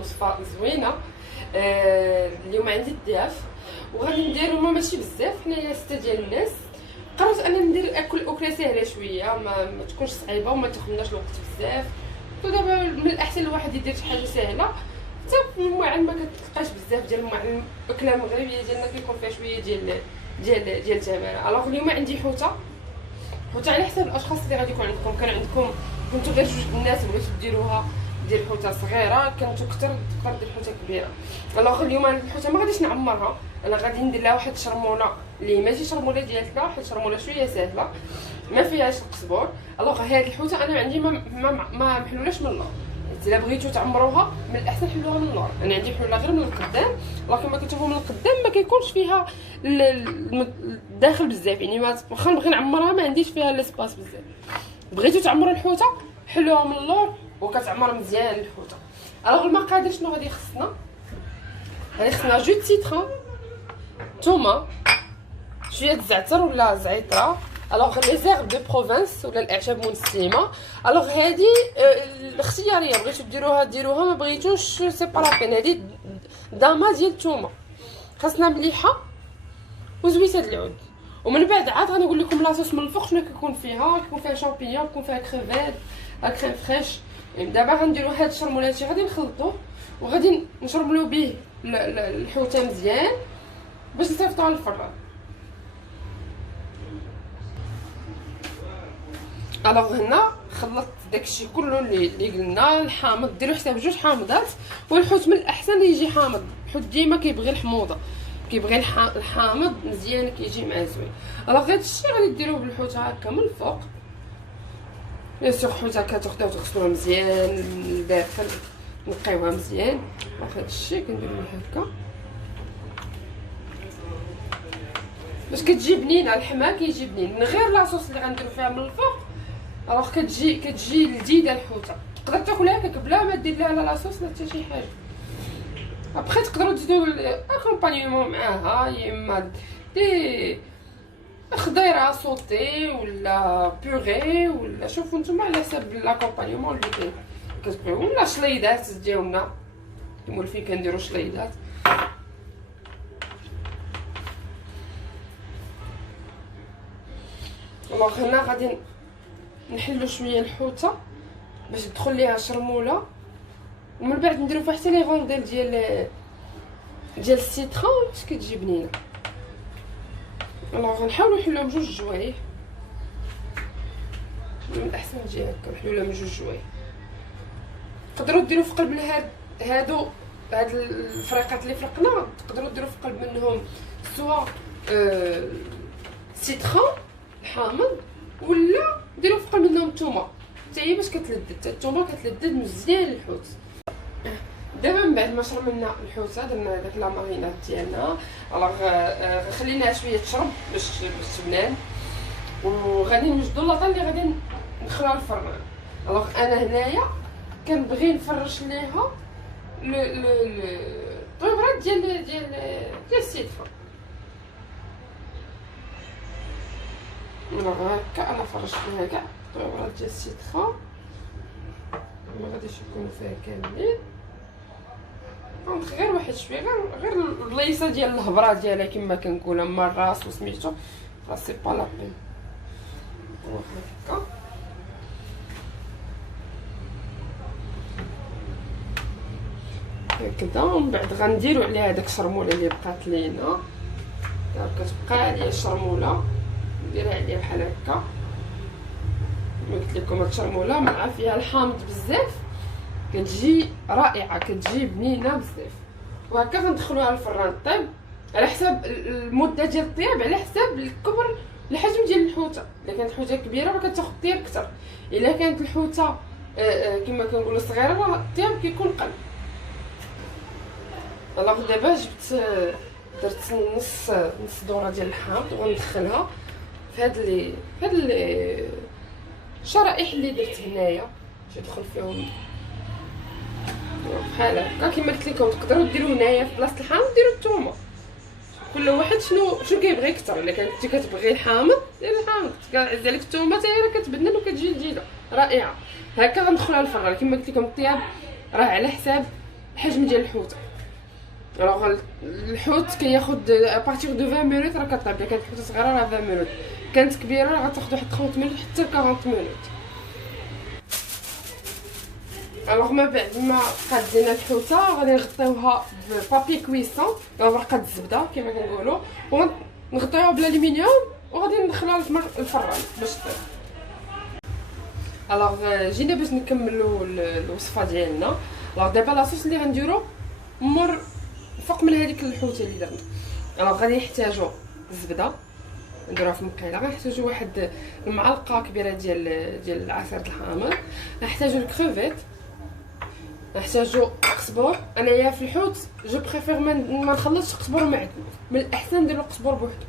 وصفه زوينه. اليوم عندي الضياف وغادي ندير هما ماشي بزاف، حنايا 6 ديال الناس. قررت انا ندير اكله سهله شويه، ما تكونش صعيبه وما تاخذناش الوقت بزاف. ودابا من الاحسن الواحد يدير شي حاجه سهله، حتى في المعن ما كتلقاش بزاف ديال المعن. الاكله المغربيه ديالنا كيكون فيها شويه ديال التماره. الوغ اليوم عندي حوته على حسب الاشخاص اللي غادي يكون عندكم. كان عندكم كنتو غير 2 الناس بغيتو ديروها دير حوته صغيره، كنتو كثر تقدر دير حوته كبيره. الوغ اليوم الحوته ما غاديش نعمرها، انا غادي ندير لها واحد الشرموله اللي ماشي شرموله ديالتنا، واحد الشرموله شويه سهله ما فيهاش القزبور. الوغ هاد الحوته انا عندي ما محلولاش من النار. الا بغيتو تعمروها من الاحسن حلوها من النار. انا عندي محلوله غير من القدام، لكن ما كتشوفوا من القدام ما كيكونش فيها الداخل بزاف، يعني واخا نبغي نعمرها ما عنديش فيها لاسباس بزاف. بغيتو تعمروا الحوته حلوها من اللور وكتعمر مزيان الحوته. الوغ المقادير شنو غادي يخصنا؟ غادي يخصنا جو د سيترون، ثومه، شويه الزعتر ولا زعتره، الوغ لي زيرب دو بروفانس ولا الاعشاب المنسمه. الوغ هادي الاختياريه، بغيتو ديروها ما بغيتوش سي با لا بين. هادي داما ديال الثومه خاصنا مليحه وزويته د العود. ومن بعد عاد غنقول لكم لاصوص من الفوق شنو كيكون فيها شامبينيون، كيكون فيها كريفيت، كريم فريش. دابا غنديرو هاد الشرمولاتي غادي نخلطوه وغادي نشرملو به الحوته مزيان باش نصيفطوها للفران. الوغ هنا خلطت داكشي كله اللي قلنا. الحامض ديروا حساب 2 حامضات، والحوت من الاحسن يجي حامض. الحوت ديما كيبغي الحموضه، كيبغي الحامض مزيان كيجي معاه زوين. الوغ هادشي غادي ديروه بالحوت هكا من الفوق. بيان سور حوت هكا تاخدوها وتغسلوها مزيان الداخل، نقيوها مزيان. هادشي كنديرو هكا باش كتجي بنينه. اللحمه كيجي بنين من غير لاصوص اللي غنديرو فيها من الفوق. الوغ كتجي لذيذه الحوته، تقدر تاكلها هكاك بلا ما دير لها لا لاصوص لا حتى شي حاجه. ابخي تقدروا تزيدوا اكومبانيمون معاها، يا اما دي خضيره صوتي ولا بوغي ولا شوفوا نتوما على حسب الاكومبانيمون اللي كتبغيو، ولا شليضات ديالنا مولفين كنديروا شليضات. الوغ هنا غادي نحلو شويه الحوته باش تدخل ليها شرموله، ومن بعد نديرو فيها حتى لي غونديل ديال السيترون باش كتجي بنينه. الوغ غنحاولو نحلوهم 2 جوايع، من الاحسن تجي هكا محلوله من 2 جوايع. تقدروا ديروا في قلب هاد الفريقات اللي فرقنا، تقدروا ديروا في قلب منهم سوا سيترون الحامض، ولا ديروا في قلب منهم الثومه حتى هي باش كتلذذ. الثومه كتلذذ مزيان الحوت. دابا من بعد ما شرملنا الحوته درنا داك لا ماريناد ديالنا، الوغ خليناها شويه تشرب باش تبنان، وغادي نوجدوا لاطه اللي غادي ندخلوها للفران. الوغ انا هنايا كنبغي نفرش ليها الطيبرات ديال السيترون. الوغ هكا انا فرشت ليها كاع الطيبرات ديال السيترون، ما غاديش يكونوا فيها كاملين. غير واحد شويه، غير البليصه ديال الهبره ديالها كما كنقولها ما الراس وسميتو، راه سي با لا بين. هكا هكذا. ومن بعد غنديرو عليها داك الشرموله اللي بقات لينا. كتبقى عليا الشرموله نديرها عليها بحال هكا. قلت لكم هاد الشرموله مع فيها الحامض بزاف كتجي رائعه، كتجي بنينه بزاف. وهكا غندخلوها للفران طيب على حساب المده ديال الطياب، على حساب الكبر الحجم ديال الحوته. الا كانت الحوته كبيره راه كتاخذ طياب اكثر، الا كانت الحوته كما كنقولوا صغيره راه الطياب كيكون قل. الوغ دابا درت نص دوره ديال الحامض وغندخلها في هاد الشرائح اللي درت هنايا باش يدخل فيهم بحال هكا. كما قلت لكم تقدروا ديروا هنايا في بلاصه الحامض ديروا الثومه، كل واحد شنو كيبغي اكثر. الا كنتي كتبغي الحامض دير الحامض، كنعز عليك الثومه حتى هي كتبنن وكتجي لذيذه رائعه. هكا غندخلوها للفران. كما قلت لكم الطياب راه على حساب الحجم ديال الحوت. الوغ الحوت كياخد ابارتيغ دو 20 مينوت راه كطيب. الا كانت الحوته صغيره راه 20 مينوت، كانت كبيره راه غتاخد واحد 30 مينوت حتى 40 مينوت. الوغ ما بعد ما قادينا الحوته غادي نغطيوها ببابي كويسون او ورقه الزبده كما كنقولوا، ونغطيوها بالالومنيوم وغادي ندخلوها الفران باش طيب. الوغ جينا باش نكملوا الوصفه ديالنا. الوغ دابا لاصوص اللي غنديرو مور فوق من هذيك الحوته اللي درنا. الوغ غادي نحتاجو الزبده نديروها في مقيله، غنحتاجو واحد المعلقه كبيره ديال عصير الحامض، نحتاجو الكروفيت، نحتاجو قزبور. انايا في الحوت جو بريفير ما نخلطش قزبور ومعدن، من الاحسن ندير القزبور بوحدو.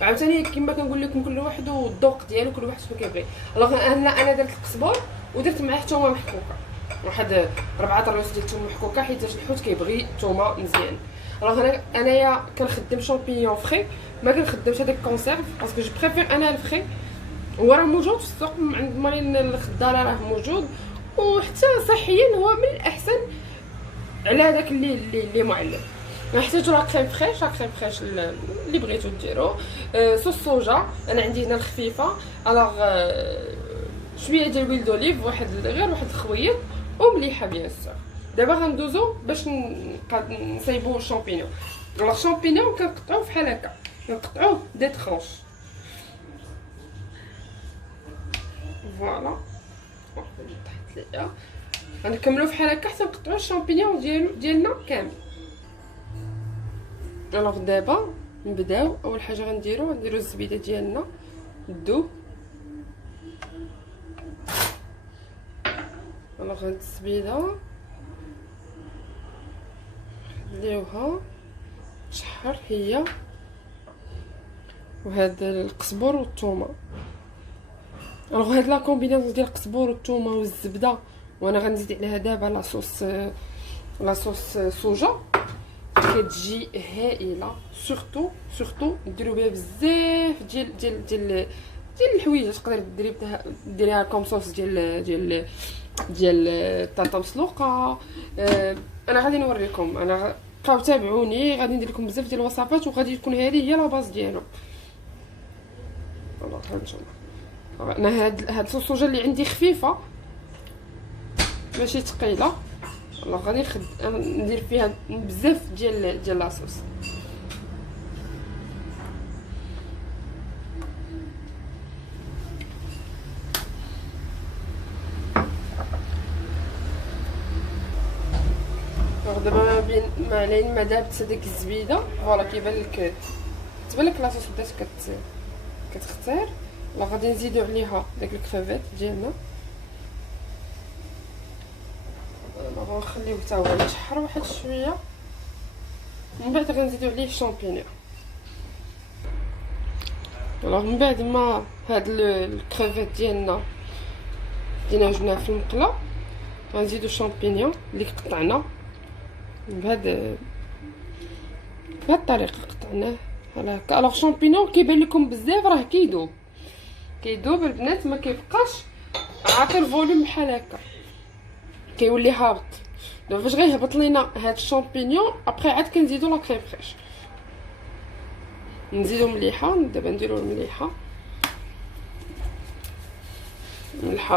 عاوتاني كما كنقول لكم كل واحد والذوق ديالو، كل واحد شنو كيبغي. الوغ انا درت القزبور ودرت معاه الثومه محكوكه، واحد 4 طروس ديال الثومه محكوكه حيت الحوت كيبغي الثومه مزيان. الوغ انايا كنخدم شامبينيون فري، ما كنخدمش هذاك كونسيرف باسكو جو بريفير انا الفري. هو راه موجود في السوق عند مارين الخضاره، راه موجود وحتى صحيا هو من الاحسن على هذاك اللي معلب. نحتاجو لا كريم فريش، لا كريم فريش اللي بغيتو ديرو، صوص صوجا انا عندي هنا الخفيفه. الوغ شويه ديال الويل دوليف، غير واحد الخويط ومليحه بيان سور. دابا غندوزو باش نصايبو الشامبينيون. الوغ الشامبينيون كنقطعوه بحال هكا، كنقطعوه دي ترونش فوالا. تحت ليا غنكملو بحال هكا حتى نقطعو الشامبينيون ديالنا كامل. الوغ دابا نبداو. اول حاجه غنديرو الزبيده ديالنا الذوب. الوغ هاد الزبيده نخليوها تشحر هي وهاد القزبر والثومه. الوغ هاد لا كومبيناسيون ديال القزبر والثومه والزبده، وانا غنزيد عليها دابا لاصوص صوجا كتجي هائله. سورتو ديروا بها بزاف ديال الحوايج. تقدر ديريها كوم صوص ديال الطاطا مسلوقه. انا غادي نوريكم، انا بقاو تابعوني، غادي ندير لكم بزاف ديال الوصفات وغادي تكون هذه هي لا باز ديالهم. والله هانتوما انا هاد الصوصوجه اللي عندي خفيفه ماشي ثقيله. والله غادي ندير فيها بزاف ديال لاصوص. دابا ما علينا ما دابت هذيك الزبيده فوالا كيبان لك لاصوص بدات كتختار. لا غادي نزيدو عليها داك الكريفيت ديالنا، غنخليوه حتى هو يتشحر واحد شويه، من بعد غنزيدو عليه الشامبينيون. من بعد ما هاد الكريفيت ديالنا جبناه في المقله، غنزيدو الشامبينيون اللي قطعنا بهاد الطريقه. قطعناه بحال هكا. الوغ الشامبينيون كيبان لكم بزاف راه كيدوب البنات، ما كيبقاش عاطي الفوليوم بحال هكا، كيولي هابط. دابا فاش غيهبط لينا هاد الشامبينيون ابري عاد كنزيدو لا كريم فريش، نزيدو مليحه. دابا نديرو المليحه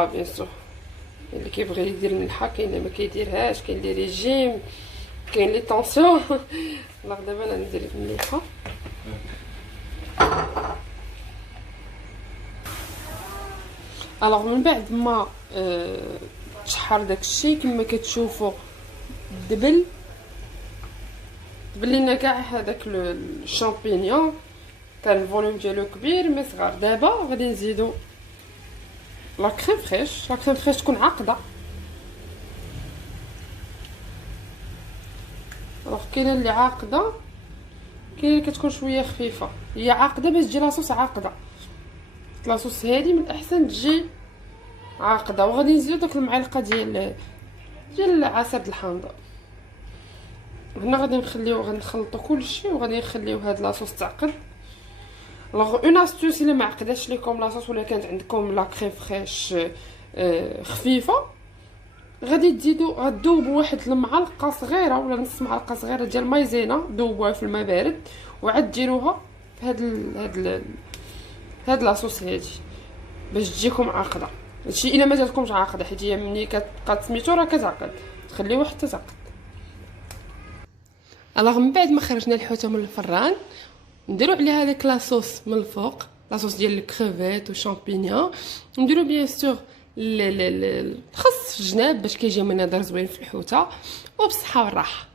بيان سور اللي كيبغي يدير الملحه، كاين اللي ما كيديرهاش، كاين اللي ريجيم، كاين لي طونسيون. دابا انا ندير المليحه. من بعد ما تشحر داكشي كما كتشوفوا دبل لينا كاع هذاك الشامبينيون، كان الفوليوم ديالو كبير مي صغار. دابا غادي نزيدو لا كريم فريش تكون عاقده. كاينه اللي عاقده، كاينه اللي كتكون شويه خفيفه. هي عاقده باش تجي لاصوص عاقده. لاصوص هذه من الاحسن تجي عاقده. وغادي نزيدو داك المعلقه ديال عسل الحامضه. هنا غادي غنخلطو كلشي وغادي نخليو هاد لاصوص تعقد. اون استوس الا ما عقداش ليكم لاصوص ولا كانت عندكم لا كريم فريش خفيفه، غادي تزيدوا غدوبوا واحد المعلقه صغيره ولا نص معلقه صغيره ديال مايزينا، دوبوها في الماء بارد وعاد ديروها في هاد لاصوص هادي باش تجيكم عاقده. هادشي الا ما جاتكمش عاقده، حيت هي ملي كتبقى سميتو راه كتعقد، تخليوها حتى تعقد. الوغ من بعد ما خرجنا الحوته من الفران نديرو عليها هذاك لاصوص من الفوق، لاصوص ديال الكريفيت والشامبينيون، نديرو بيان سور الخس في الجناب باش كيجي منظر زوين في الحوته. وبصحه والراحه.